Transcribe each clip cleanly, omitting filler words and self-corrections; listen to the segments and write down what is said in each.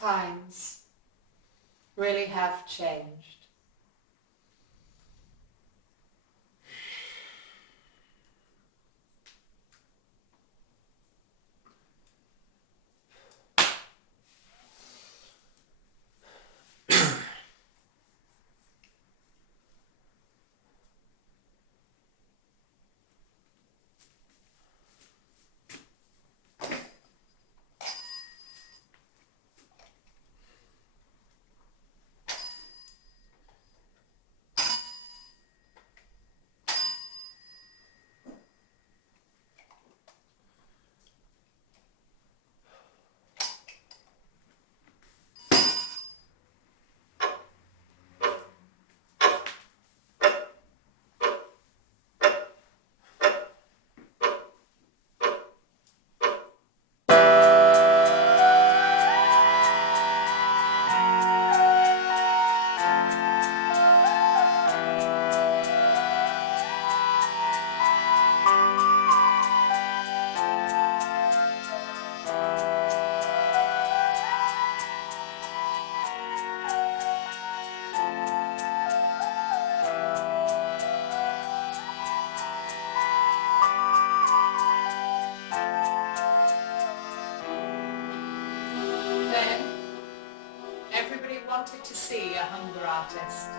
Times really have changed. Wanted to see a hunger artist,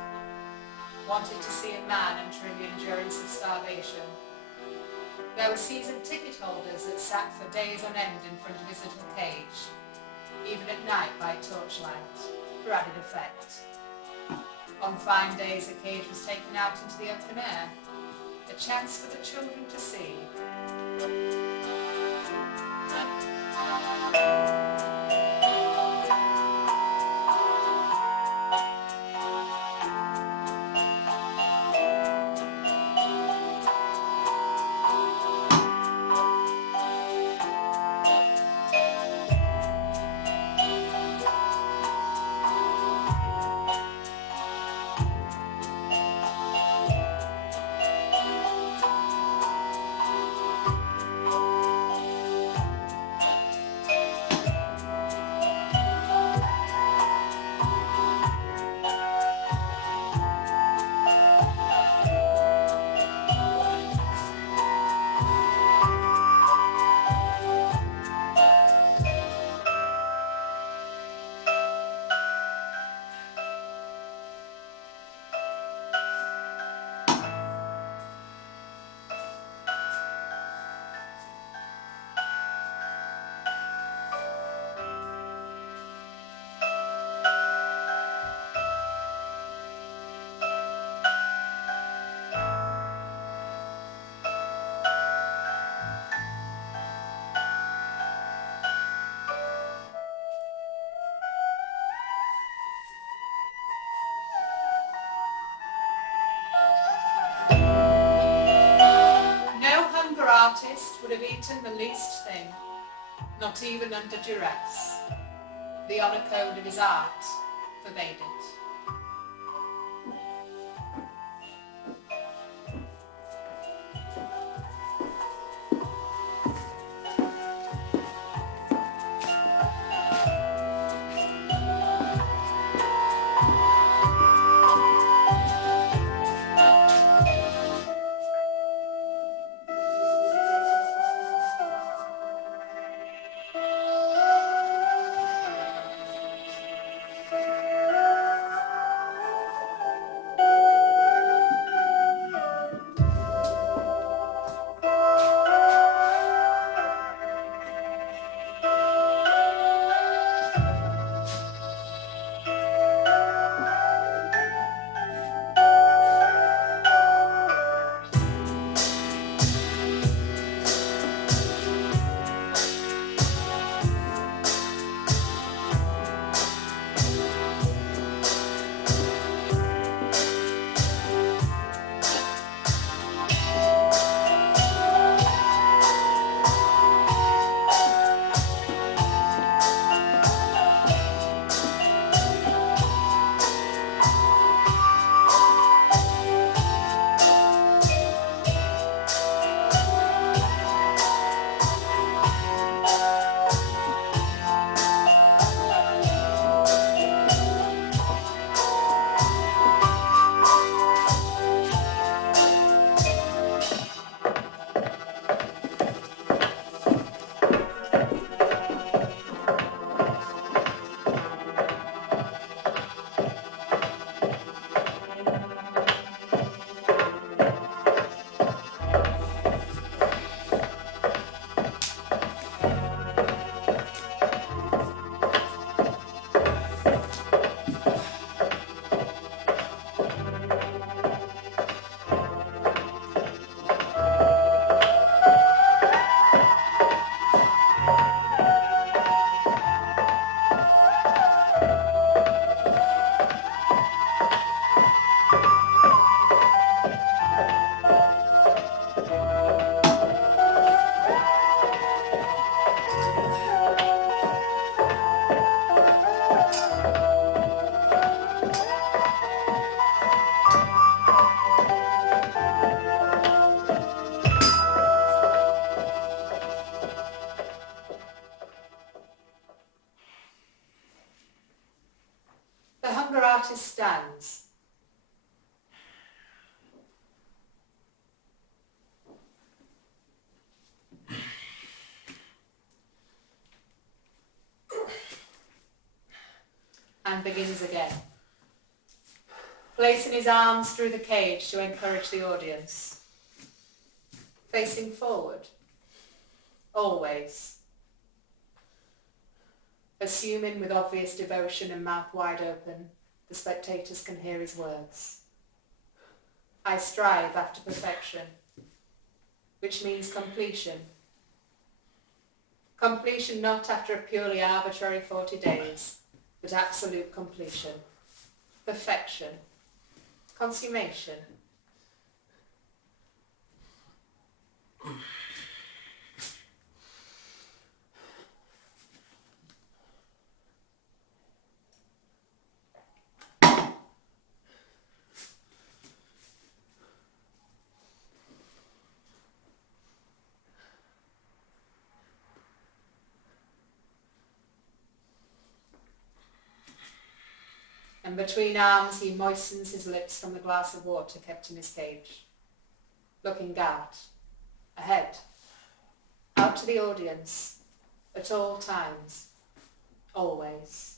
wanted to see a man entering the endurance of starvation. There were season ticket holders that sat for days on end in front of his little cage, even at night by torchlight, for added effect. On fine days the cage was taken out into the open air, a chance for the children to see. Artist would have eaten the least thing, not even under duress. The honour code of his art forbade it. hunger artist stands. And begins again, placing his arms through the cage to encourage the audience, facing forward, always, assuming with obvious devotion and mouth wide open, the spectators can hear his words. I strive after perfection, which means completion. Completion not after a purely arbitrary 40 days, but absolute completion, perfection, consummation. And between arms he moistens his lips from the glass of water kept in his cage, looking out, ahead, out to the audience, at all times, always.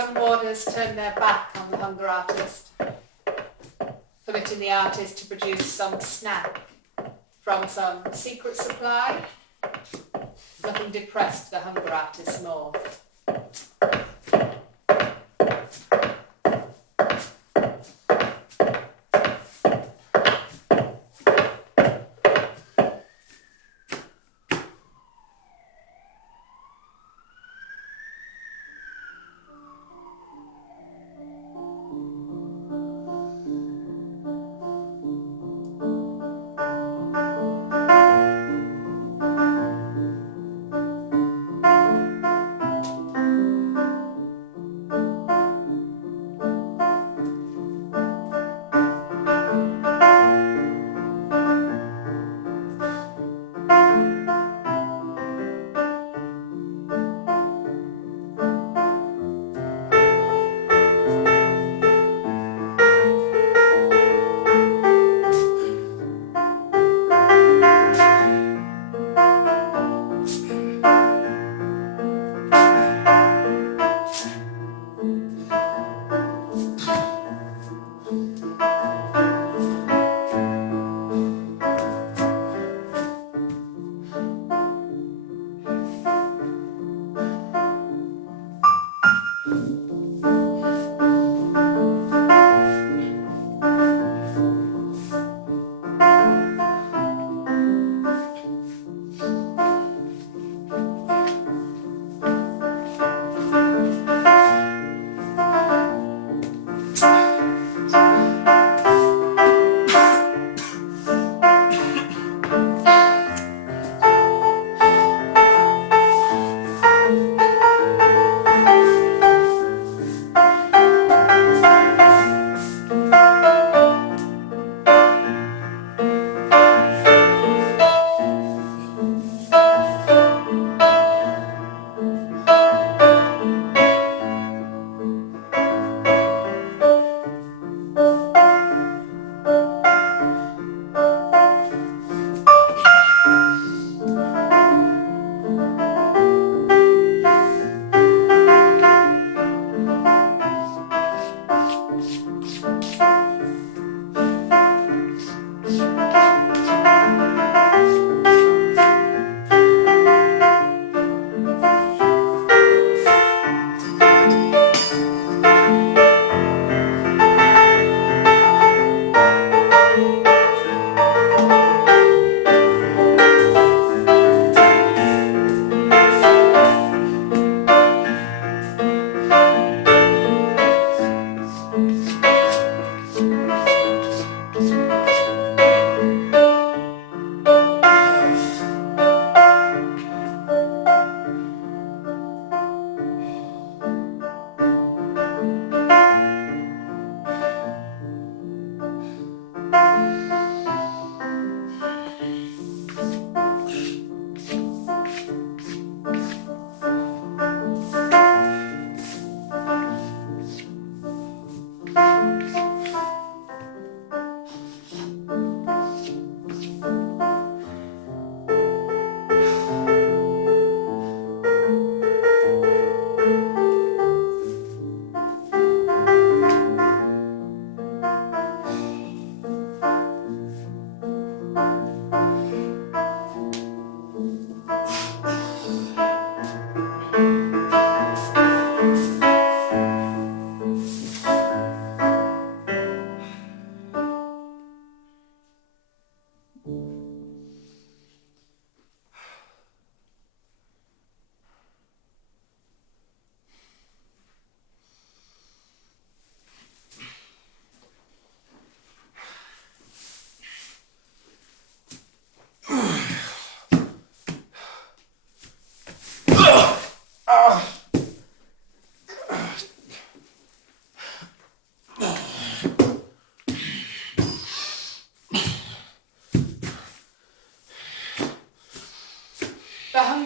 Some warders turn their back on the hunger artist, permitting the artist to produce some snack from some secret supply. Nothing depressed the hunger artist more.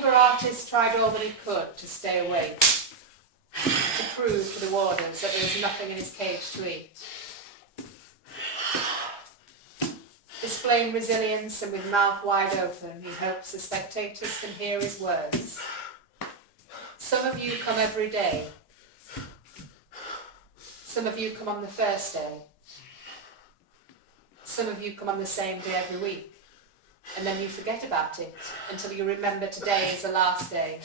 hunger artist tried all that he could to stay awake, to prove to the warders that there was nothing in his cage to eat. Displaying resilience and with mouth wide open, he hopes the spectators can hear his words. Some of you come every day. Some of you come on the first day. Some of you come on the same day every week. And then you forget about it until you remember today is the last day.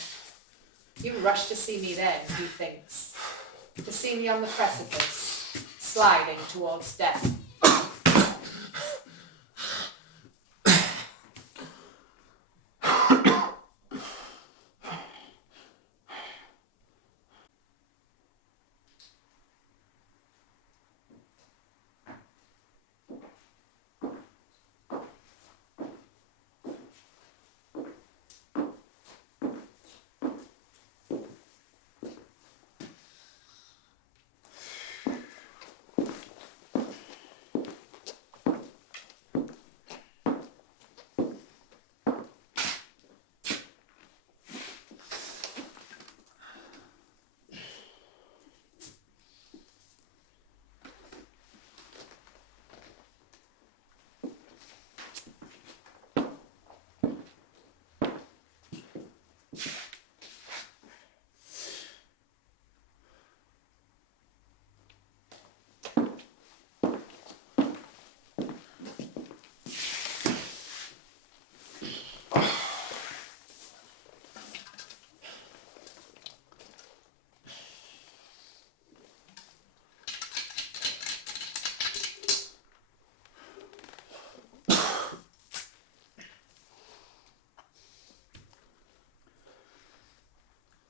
You rush to see me then, he thinks. To see me on the precipice, sliding towards death.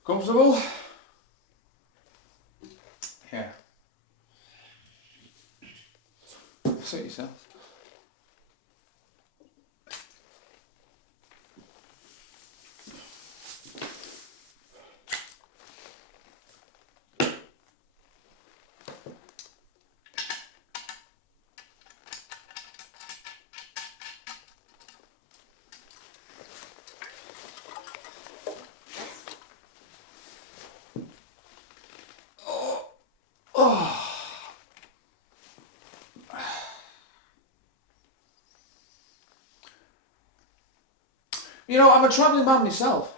Comfortable? Here. Suit yourself. You know, I'm a travelling man myself.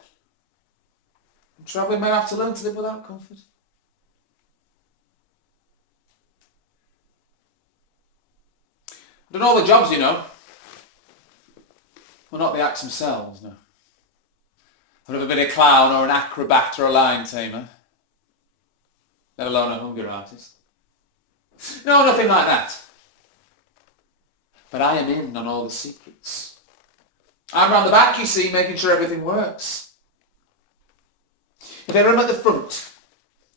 Travelling men have to learn to live without comfort. I've done all the jobs, you know. Well, not the acts themselves, no. I've never been a clown or an acrobat or a lion tamer. Let alone a hunger artist. No, nothing like that. But I am in on all the secrets. I'm round the back, you see, making sure everything works. If they run at the front,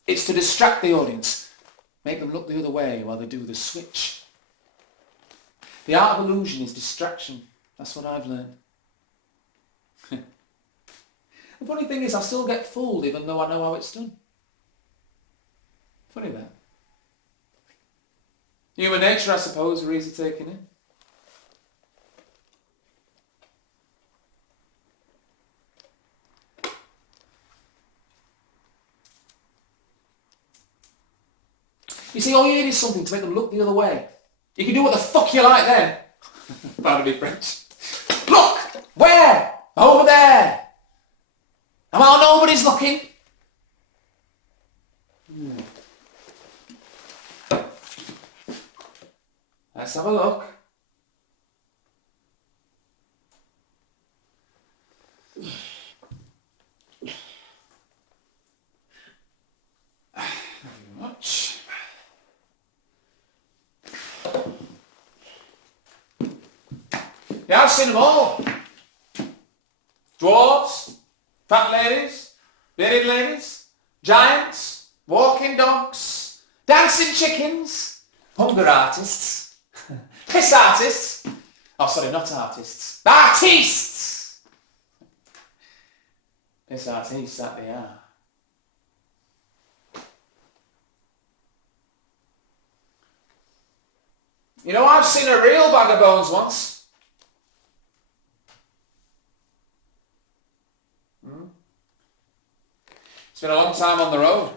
it's to distract the audience, make them look the other way while they do the switch. The art of illusion is distraction. That's what I've learned. The funny thing is, I still get fooled even though I know how it's done. Funny that. Human nature, I suppose, are easy taking in. You see, all you need is something to make them look the other way. You can do what the fuck you like then. Pardon me, French. Look! Where? Over there! And while nobody's looking... Let's have a look. Thank you very much. Yeah, I've seen them all. Dwarves, fat ladies, bearded ladies, giants, walking dogs, dancing chickens, hunger artists, piss artists. Oh, sorry, not artists. Artistes! Piss artists, that they are. You know, I've seen a real bag of bones once. It's been a long time on the road.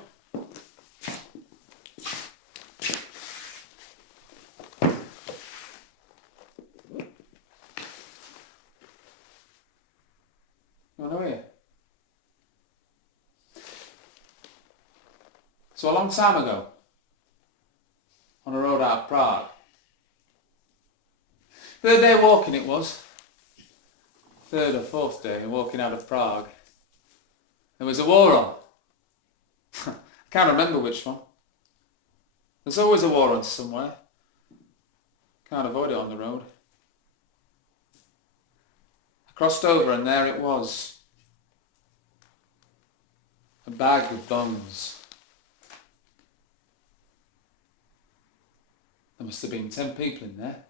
You know you? So a long time ago, on a road out of Prague, third day walking it was, third or fourth day walking out of Prague, there was a war on. I can't remember which one. There's always a war on somewhere. Can't avoid it on the road. I crossed over and there it was. A bag of bones. There must have been 10 people in there.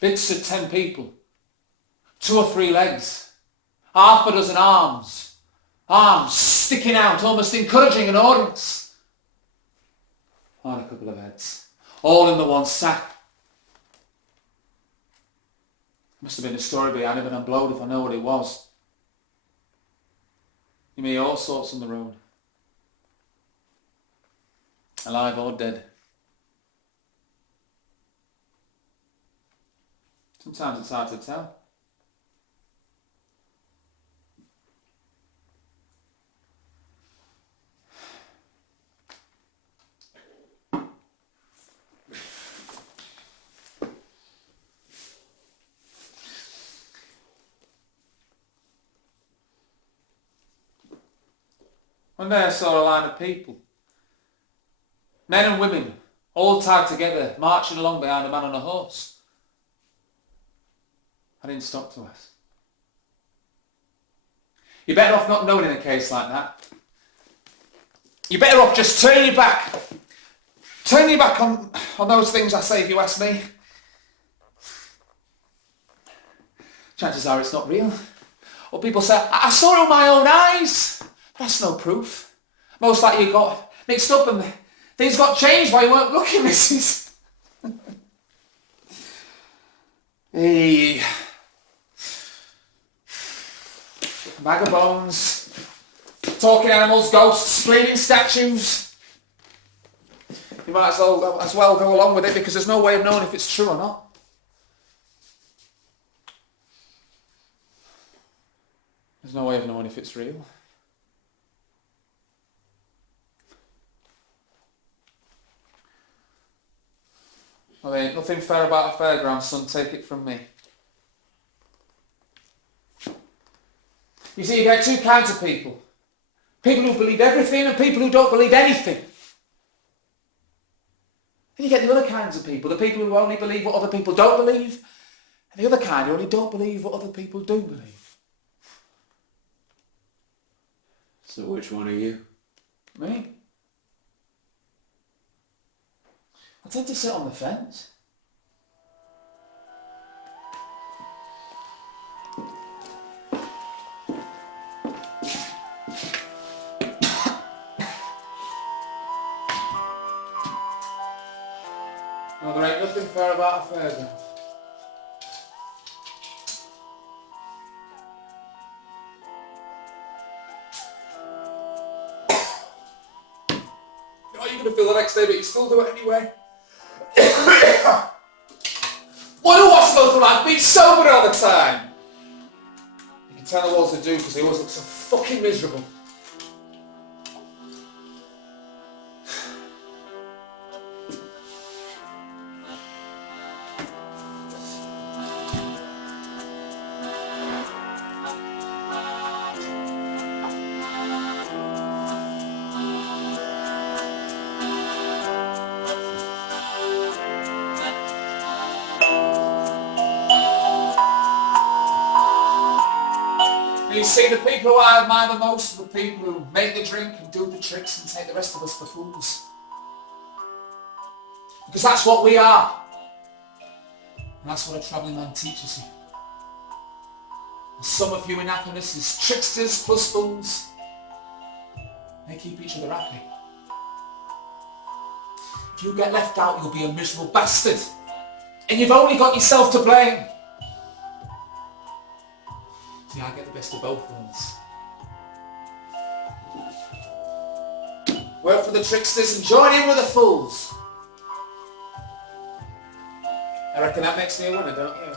Bits of 10 people. 2 or 3 legs. Half a dozen arms. Arms sticking out, almost encouraging an audience. And a couple of heads. All in the one sack. Must have been a story behind it, and I'm blowed if I know what it was. You meet all sorts on the road. Alive or dead. Sometimes it's hard to tell. One day I saw a line of people, men and women, all tied together, marching along behind a man on a horse. I didn't stop to ask. You're better off not knowing in a case like that. You're better off just turning your back. Turning your back on those things I say if you ask me. Chances are it's not real. Or people say, I saw it with my own eyes. That's no proof. Most likely you got mixed up and things got changed while you weren't looking, missus. Hey. A bag of bones. Talking animals, ghosts, screaming statues. You might as well go along with it because there's no way of knowing if it's true or not. There's no way of knowing if it's real. Well, there ain't nothing fair about a fairground, son, take it from me. You see, you get 2 kinds of people. People who believe everything and people who don't believe anything. And you get the other kinds of people, the people who only believe what other people don't believe, and the other kind who only don't believe what other people do believe. So which one are you? Me? I tend to sit on the fence. No, there ain't nothing fair about a fairground. You know, you're going to feel the next day, but you still do it anyway. What do I go through life being sober all the time? You can tell the walls to do because they always look so fucking miserable. You see, the people who I admire the most are the people who make the drink and do the tricks and take the rest of us for fools. Because that's what we are. And that's what a travelling man teaches you. The sum of human happiness is tricksters plus fools. They keep each other happy. If you get left out, you'll be a miserable bastard. And you've only got yourself to blame. See, I get the best of both worlds. Work for the tricksters and join in with the fools. I reckon that makes me a winner, don't you?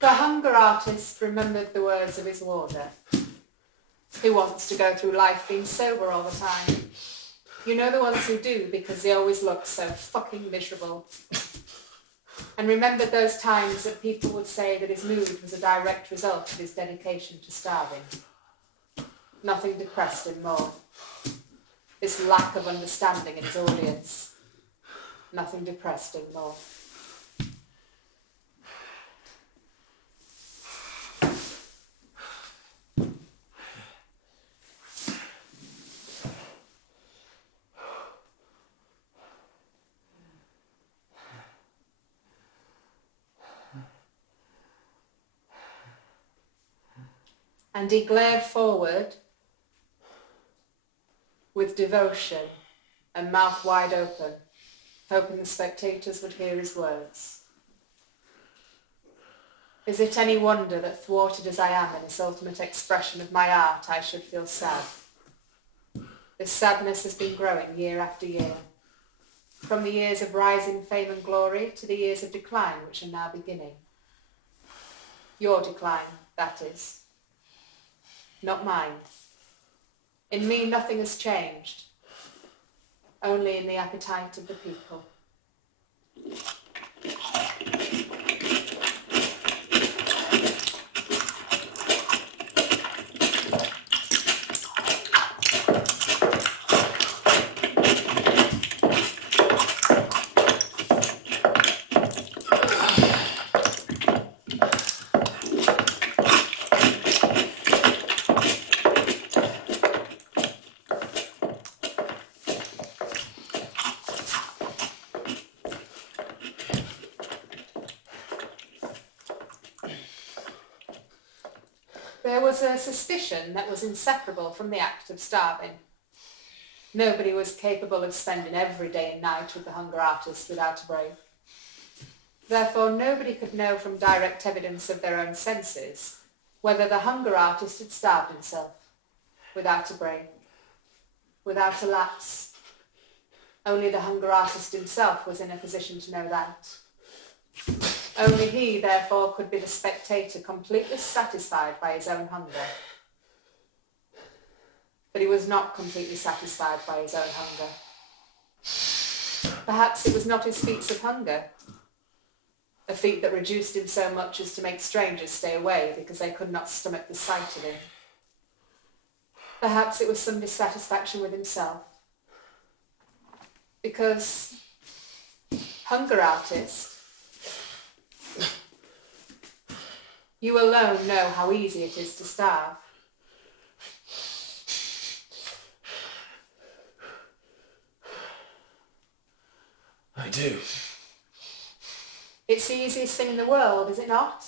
The hunger artist remembered the words of his warder. Who wants to go through life being sober all the time? You know the ones who do because they always look so fucking miserable. And remembered those times that people would say that his mood was a direct result of his dedication to starving. Nothing depressed him more. This lack of understanding in his audience. Nothing depressed him more. And he glared forward with devotion and mouth wide open, hoping the spectators would hear his words. Is it any wonder that, thwarted as I am in this ultimate expression of my art, I should feel sad? This sadness has been growing year after year, from the years of rising fame and glory to the years of decline which are now beginning. Your decline, that is. Not mine. In me nothing has changed, only in the appetite of the people. There was a suspicion that was inseparable from the act of starving. Nobody was capable of spending every day and night with the hunger artist without a break. Therefore, nobody could know from direct evidence of their own senses whether the hunger artist had starved himself without a break, without a lapse. Only the hunger artist himself was in a position to know that. Only he, therefore, could be the spectator completely satisfied by his own hunger. But he was not completely satisfied by his own hunger. Perhaps it was not his feats of hunger, a feat that reduced him so much as to make strangers stay away because they could not stomach the sight of him. Perhaps it was some dissatisfaction with himself. Because, hunger artist, you alone know how easy it is to starve. I do. It's the easiest thing in the world, is it not?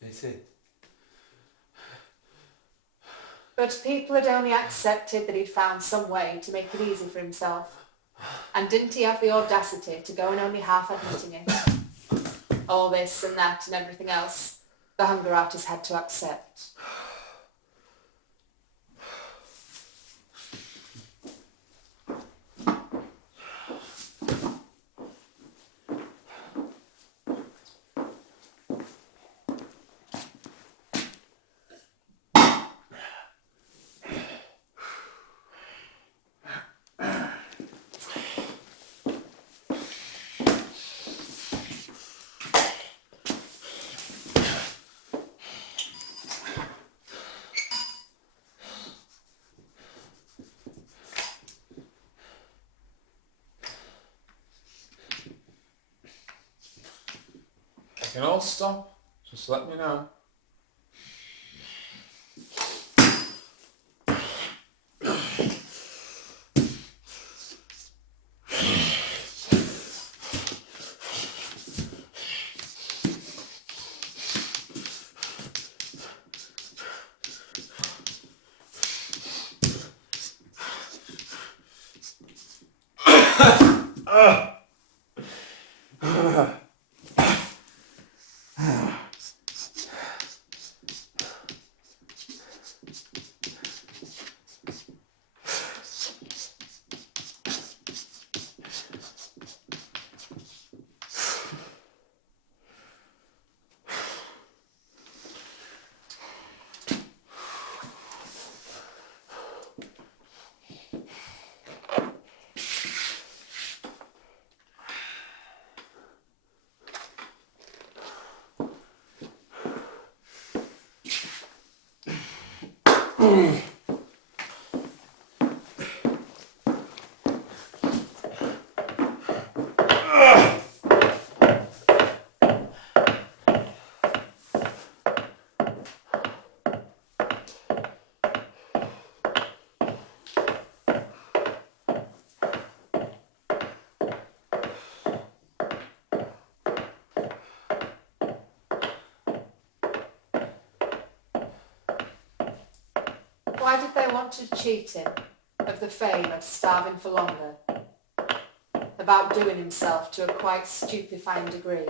It is. But people had only accepted that he'd found some way to make it easy for himself. And didn't he have the audacity to go and only half admitting it? all this and that and everything else, the hunger artist had to accept. You can all stop. Just let me know. Why did they want to cheat him of the fame of starving for longer, of outdoing himself to a quite stupefying degree?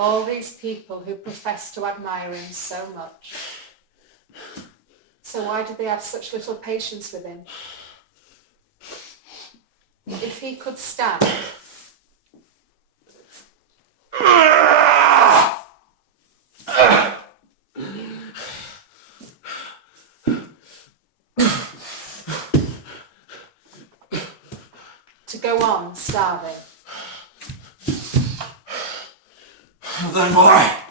All these people who profess to admire him so much. So why did they have such little patience with him? If he could stand, to go on starving. Then why?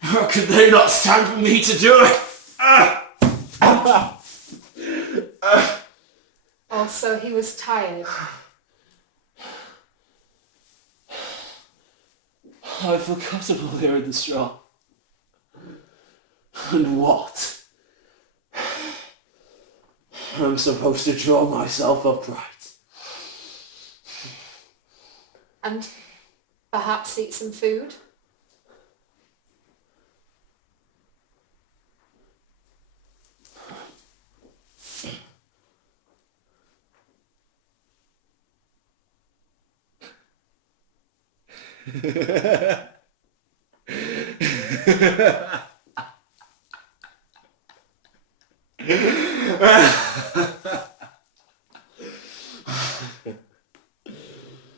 How could they not stand for me to do it? Also, he was tired. I feel comfortable here in the straw. And what? I'm supposed to draw myself upright. And perhaps eat some food?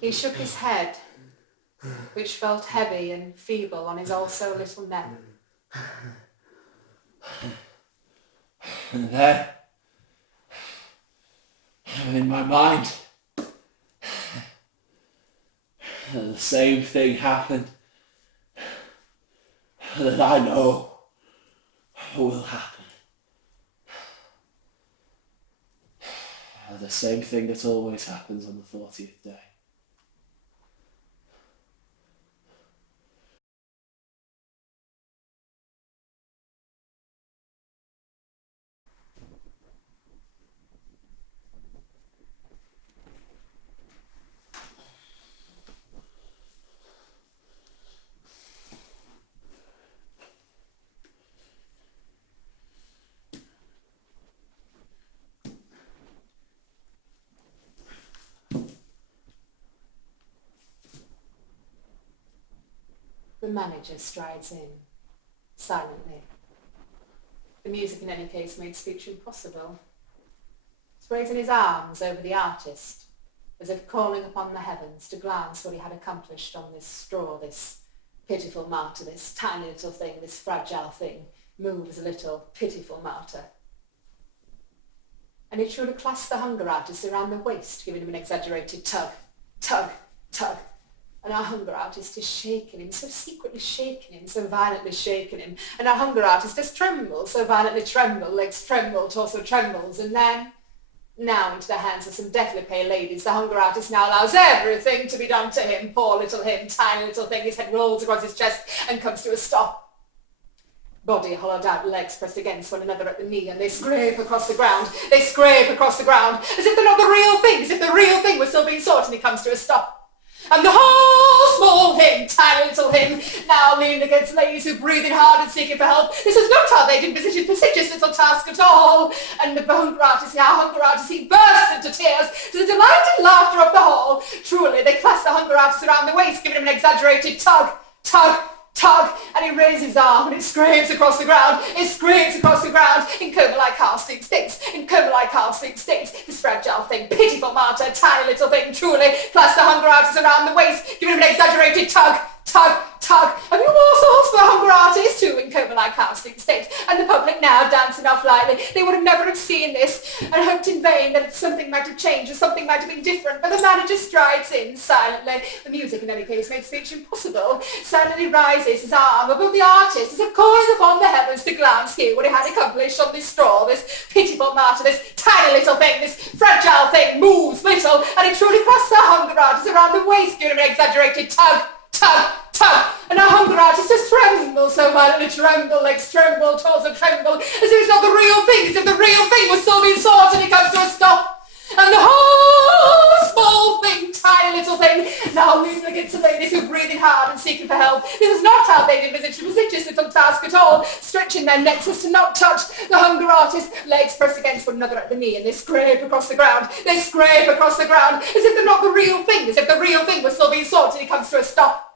He shook his head, which felt heavy and feeble on his also little neck. And then, in my mind, the same thing happened that I know will happen. The same thing that always happens on the 40th day. The manager strides in, silently. The music in any case made speech impossible. He's raising his arms over the artist, as if calling upon the heavens to glance what he had accomplished on this straw, this pitiful martyr, this tiny little thing, this fragile thing, moves a little pitiful martyr. And he truly clasped the hunger artist around the waist, giving him an exaggerated tug, tug, tug. And our hunger artist is shaking him, so secretly shaking him, so violently shaking him. And our hunger artist does tremble, so violently tremble, legs tremble, torso trembles. And then, now into the hands of some deathly pale ladies, the hunger artist now allows everything to be done to him. Poor little him, tiny little thing, his head rolls across his chest and comes to a stop. Body hollowed out, legs pressed against one another at the knee, and they scrape across the ground. They scrape across the ground, as if they're not the real thing, as if the real thing was still being sought, and he comes to a stop. And the whole small him, tiny little him, now leaning against ladies who breathing hard and seeking for help. This was not how they'd envisaged a prestigious little task at all. And the hunger artist, our hunger artist, he burst into tears to the delighted laughter of the hall. Truly, they clasped the hunger artist around the waist, giving him an exaggerated tug, tug, tug, and he raises his arm and it scrapes across the ground. It scrapes across the ground in coma-like casting sticks, in coma-like casting sticks. This fragile thing, pitiful martyr, tiny little thing, truly, clasped the hunger artist around the waist, giving him an exaggerated tug, tug, tug. A few morsels for the hunger artist too in coma-like casting sticks, and the public now dancing off lightly. They would have never have seen this and hoped in vain that something might have changed or something might have been different, but the manager strides in silently. The music in any case made speech impossible. Silently rises his arm above the artist as if calling upon the heavens to glance here what he had accomplished on this straw, this pitiful martyr, this tiny little thing, this fragile thing, moves little, and it truly crossed the hunger artist around the waist, giving him an exaggerated tug, tug, tug, and our hunger artist just trembles so violently, tremble, legs tremble, torso tremble, as if it's not the real thing, as if the real thing was still being sought, and he comes to a stop. And the whole small thing, tiny little thing, now leaning against the ladies who are breathing hard and seeking for help. This is not how they'd envisaged a prestigious little task at all, stretching their necks as to not touch the hunger artist, legs pressed against one another at the knee, and they scrape across the ground. They scrape across the ground, as if they're not the real thing, as if the real thing was still being sought, and he comes to a stop.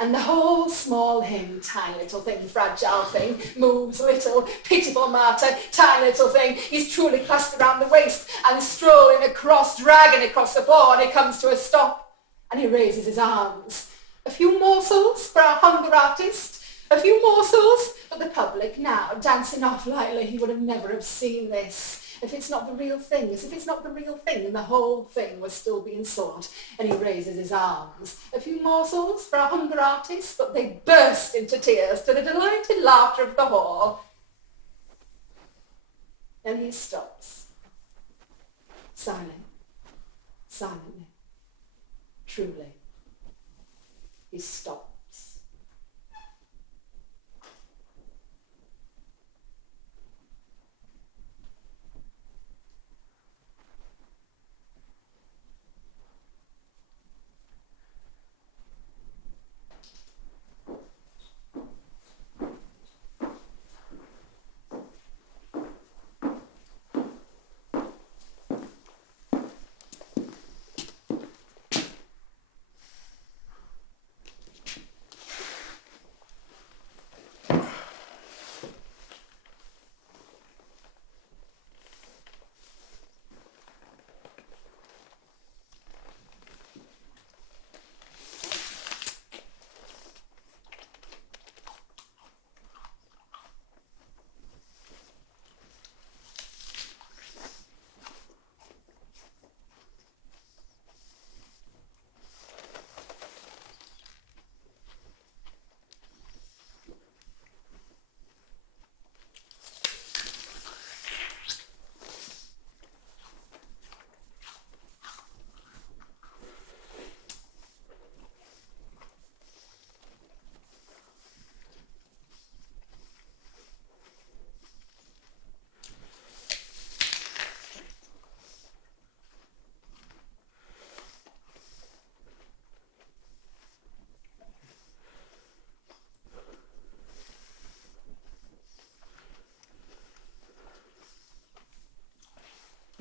And the whole small him, tiny little thing, fragile thing, moves little, pitiful martyr, tiny little thing, he's truly clasped around the waist and strolling across, dragging across the floor, and he comes to a stop and he raises his arms. A few morsels for our hunger artist, a few morsels for the public now, dancing off lightly. He would have never have seen this. If it's not the real thing, as if it's not the real thing, and the whole thing was still being sought, and he raises his arms. A few morsels for our hunger artists, but they burst into tears to the delighted laughter of the hall. And he stops, silent, silently, truly. He stops.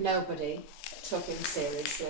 Nobody took him seriously.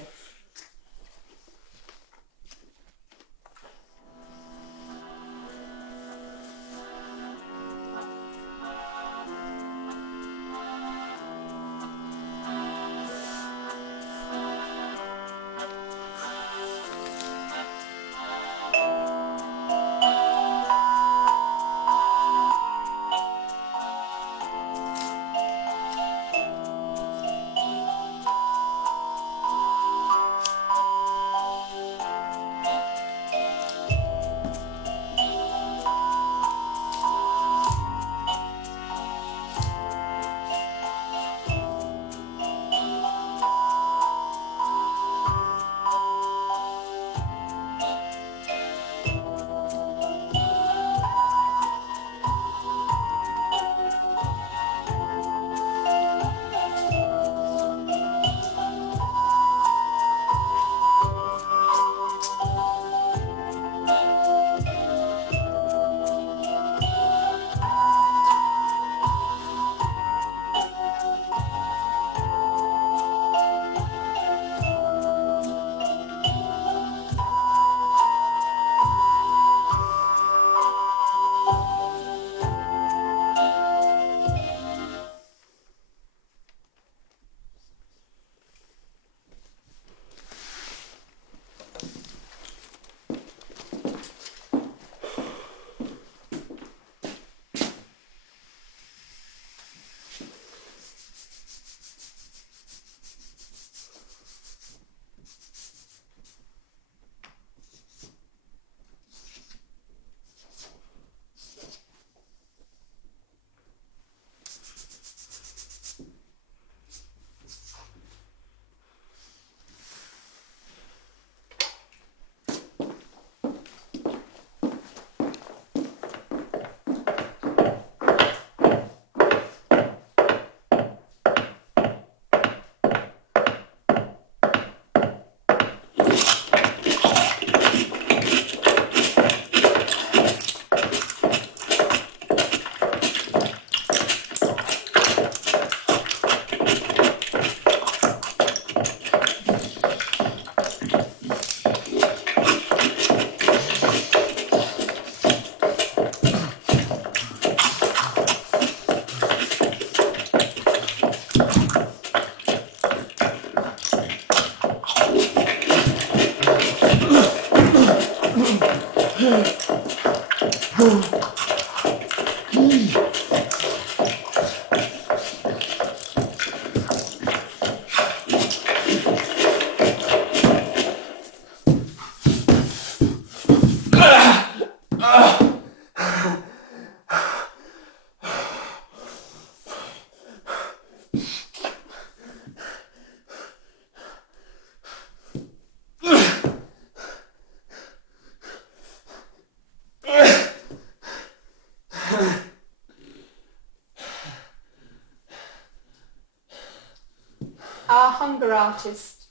Our hunger artist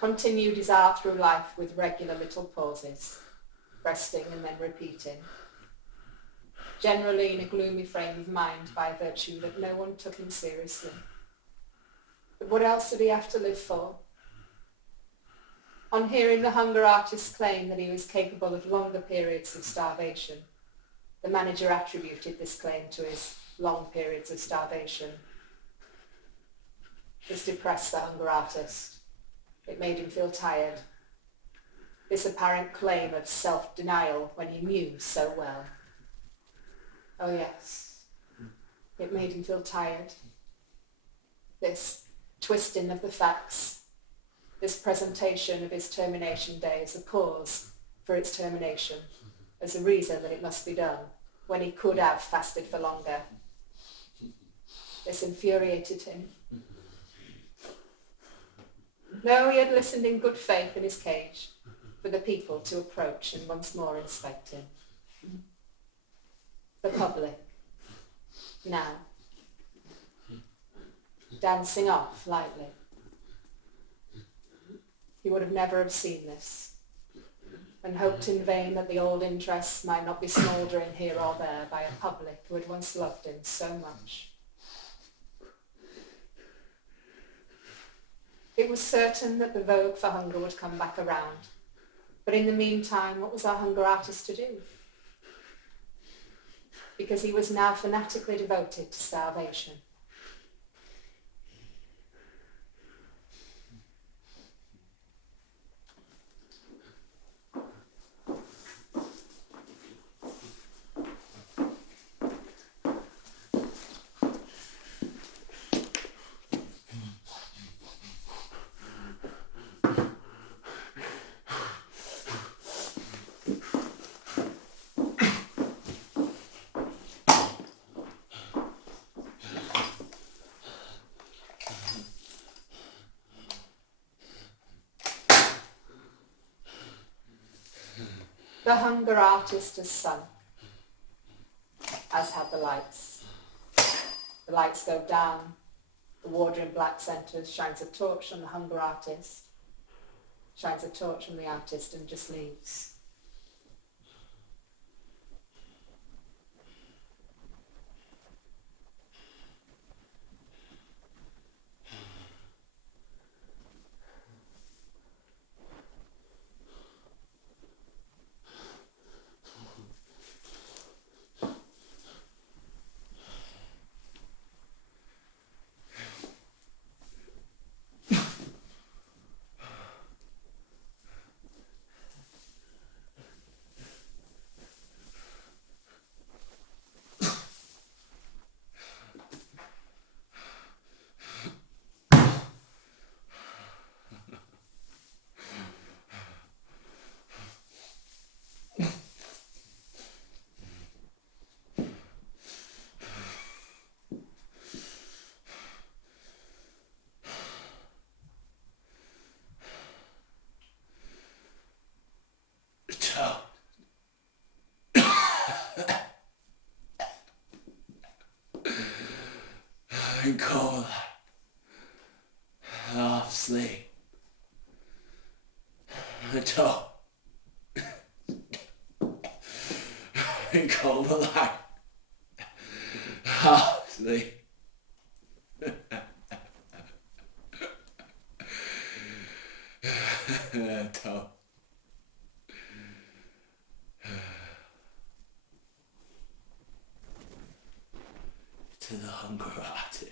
continued his art through life with regular little pauses, resting and then repeating, generally in a gloomy frame of mind by virtue that no one took him seriously. But what else did he have to live for? On hearing the hunger artist claim that he was capable of longer periods of starvation, the manager attributed this claim to his long periods of starvation. This depressed the hunger artist. It made him feel tired. This apparent claim of self-denial when he knew so well. Oh yes, it made him feel tired. This twisting of the facts, this presentation of his termination day as a cause for its termination, as a reason that it must be done, when he could have fasted for longer. This infuriated him. No, he had listened in good faith in his cage for the people to approach and once more inspect him. The public, now, dancing off lightly. He would have never have seen this, and hoped in vain that the old interests might not be smouldering here or there by a public who had once loved him so much. It was certain that the vogue for hunger would come back around, but in the meantime, what was our hunger artist to do? Because he was now fanatically devoted to starvation. The hunger artist has sunk, as have the lights. The lights go down, the warder in black centres shines a torch on the hunger artist, shines a torch on the artist and just leaves. And call half sleep. Top. And call the light. Half sleep. Top. To the hunger artist.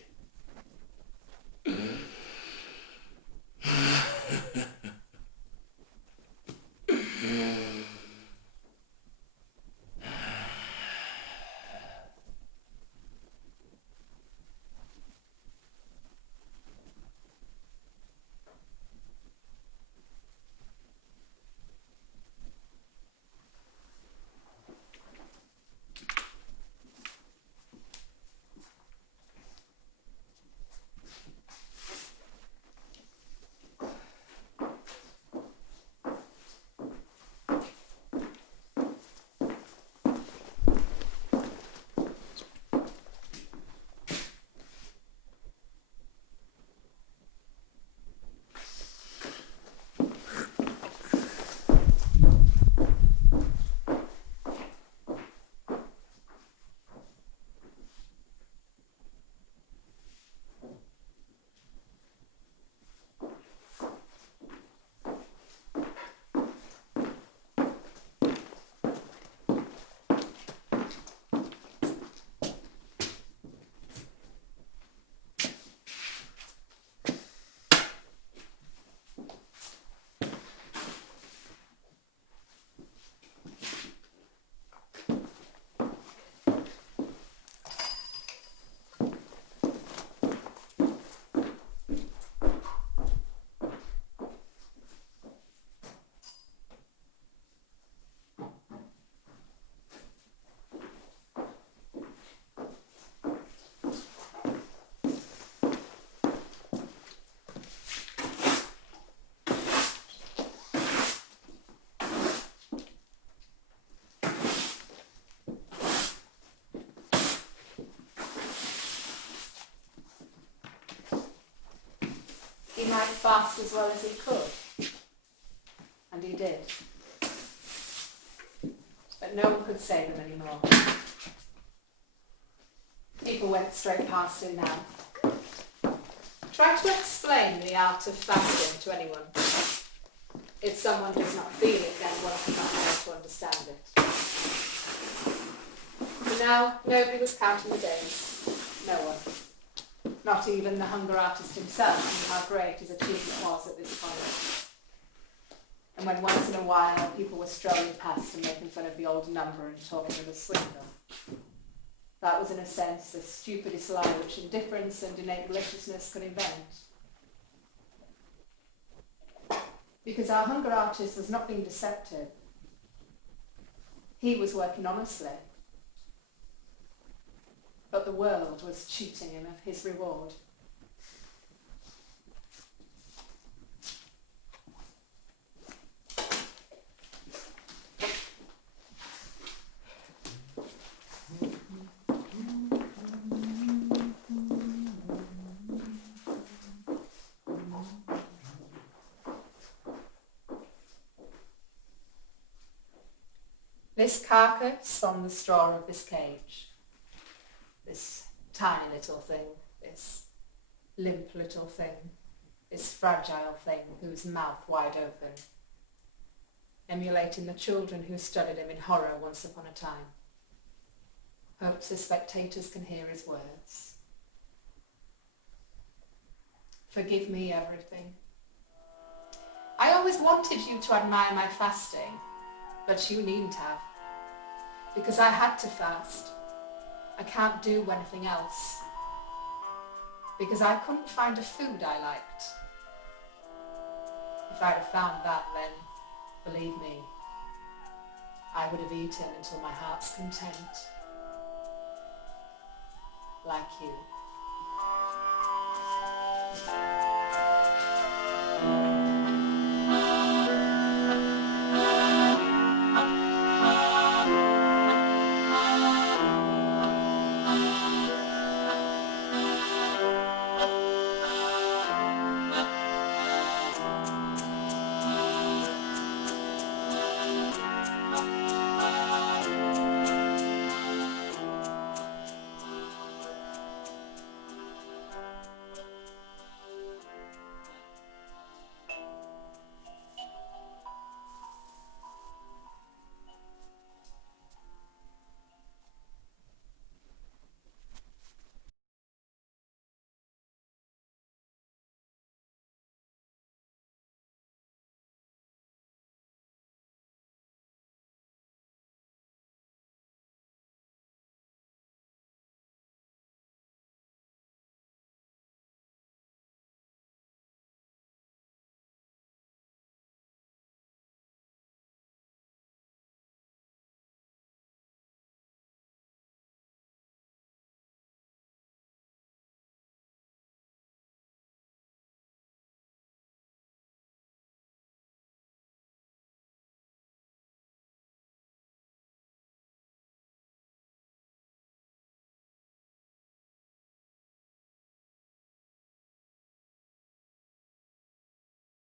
fast as well as he could. And he did. But no one could save him anymore. People went straight past him now. Try to explain the art of fasting to anyone. If someone does not feel it, then one cannot be able to understand it. For now, nobody was counting the days. No one. Not even the hunger artist himself knew how great his achievement was at this point. And when once in a while people were strolling past and making fun of the old number and talking of a swindle, that was in a sense the stupidest lie which indifference and innate maliciousness could invent. Because our hunger artist was not being deceptive. He was working honestly. But the world was cheating him of his reward. This carcass on the straw of this cage, this tiny little thing, this limp little thing, this fragile thing whose mouth wide open, emulating the children who studied him in horror once upon a time, hopes the spectators can hear his words. Forgive me everything. I always wanted you to admire my fasting, but you needn't have, because I had to fast. I can't do anything else, because I couldn't find a food I liked. If I'd have found that, then, believe me, I would have eaten until my heart's content, like you.